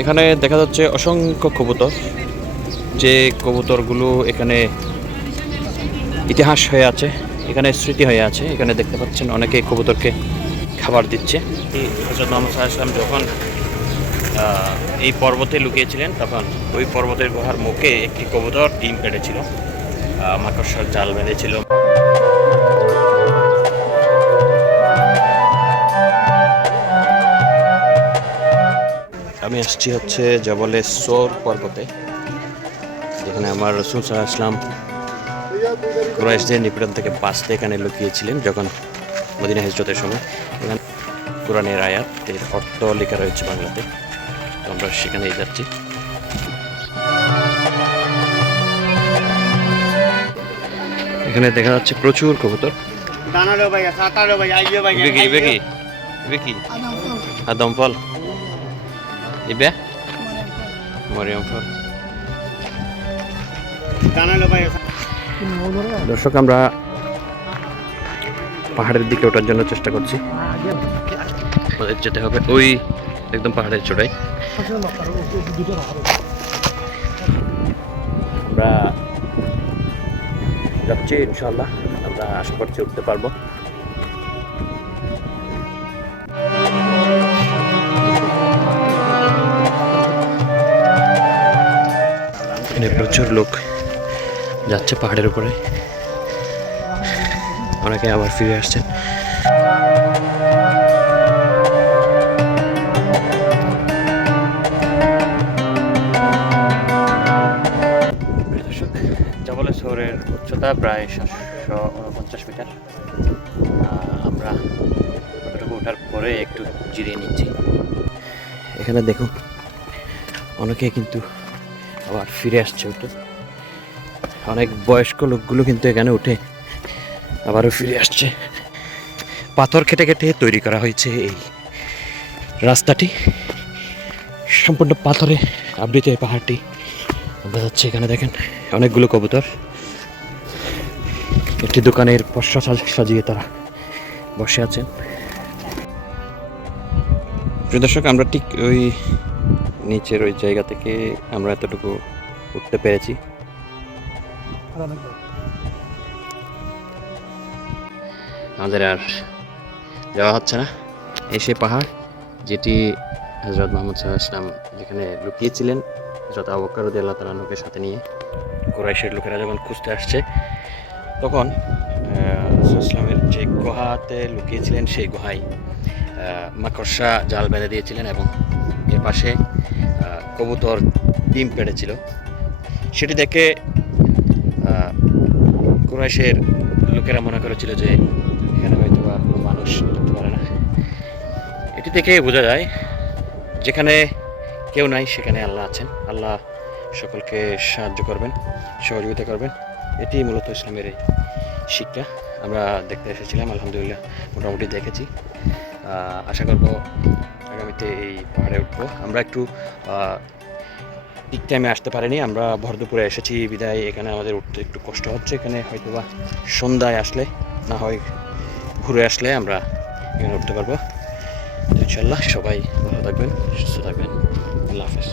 এখানে দেখা যাচ্ছে অসংখ্য কবুতর। যে কবুতরগুলো এখানে ইতিহাস হয়ে আছে, এখানে স্মৃতি হয়ে আছে। এখানে দেখতে পাচ্ছেন অনেকে কবুতরকে খাবার দিচ্ছে। হজরত মোহাম্মদ সাল্লাম যখন এই পর্বতে লুকিয়েছিলেন, তখন ওই পর্বতের গুহার মুখে একটি কবুতর ডিম পেড়েছিল মাকড়সার জাল বেঁধেছিল। আমি আসছি হচ্ছে জবলে সোর পর্বতে যেখানে আমার রসুল সাল্লাহ আসলাম কুরাইশদের নিপীড়ন থেকে বাঁচতে এখানে লুকিয়েছিলেন যখন মদিনা হিজরতের সময়। এখানে কোরআনের আয়াত এর অর্থ লেখা রয়েছে বাংলাতে। তো আমরা সেখানেই যাচ্ছি। এখানে দেখা যাচ্ছে প্রচুর কবুতর। দানালো ভাই সাতালো ভাই আইও ভাই ইবে কি ইবে কি ইবে কি আদম ফল ইবে মরিয়ম ফল দানালো ভাই দর্শক আমরা পাহাড়ের দিকে ওঠার জন্য চেষ্টা করছি। আমাদের যেতে হবে। ওই একদম পাহাড়ের চূড়ায়। আমরা যাচ্ছি ইনশাল্লাহ আমরা আশা করছি উঠতে পারব। এখানে প্রচুর লোক যাচ্ছে পাহাড়ের উপরে। অনেকে আবার ফিরে আসছেন প্রিয় দর্শক, জবলে শহরের উচ্চতা প্রায় সাতশো উনপঞ্চাশ মিটার। আমরা ওঠার পরে একটু জিরিয়ে নিচ্ছি। এখানে দেখুন অনেকে কিন্তু আবার ফিরে আসছে উঠে অনেক বয়স্ক লোকগুলো কিন্তু এখানে উঠে আবারও ফিরে আসছে। পাথর কেটে কেটে তৈরি করা হয়েছে এই রাস্তাটি। সম্পূর্ণ পাথরে আবৃত এই পাহাড়টি। আমরা যাচ্ছে এখানে দেখেন অনেকগুলো কবুতর। একটি দোকানের পশা সাজ- সাজিয়ে তারা বসে আছেন। দর্শক, আমরা ঠিক ওই নিচের ওই জায়গা থেকে আমরা এতটুকু উঠতে পেরেছি। আমাদের আর যাওয়া হচ্ছে না। এই পাহাড় যেটি হজরত মোহাম্মদ সাল্লাহ ইসলাম যেখানে লুকিয়েছিলেন হজরত আবকার আল্লাহ তালানুকে সাথে নিয়ে কুরাইশের লোকেরা যখন খুঁজতে আসছে, তখন ইসলামের যে গুহাতে লুকিয়েছিলেন সেই গুহায় মাকড়সা জাল বেঁধে দিয়েছিলেন এবং এর পাশে কবুতর ডিম পেড়েছিল। সেটি দেখে কুরাইশের লোকেরা মনে করেছিল যে, এখানে হয়তো বা কোনো মানুষ থাকতে পারে না। এটি থেকে বোঝা যায়, যেখানে কেউ নাই, সেখানে আল্লাহ আছেন। আল্লাহ সকলকে সাহায্য করবেন, সহযোগিতা করবেন। এটি মূলত ইসলামের শিক্ষা। আমরা দেখতে এসেছিলাম, আলহামদুলিল্লাহ, মোটামুটি দেখেছি। আশা করব আগামীতে এই পাহাড়ে উঠবো। আমরা একটু ঠিক টাইমে আসতে পারিনি। আমরা ভর দুপুরে এসেছি, বিদায়, এখানে আমাদের উঠতে একটু কষ্ট হচ্ছে। এখানে হয়তো বা সন্ধ্যায় আসলে, না হয় ঘুরে আসলে আমরা এখানে উঠতে পারব। ইনশাল্লাহ সবাই ভালো থাকবেন, সুস্থ থাকবেন। আল্লাহ হাফেজ।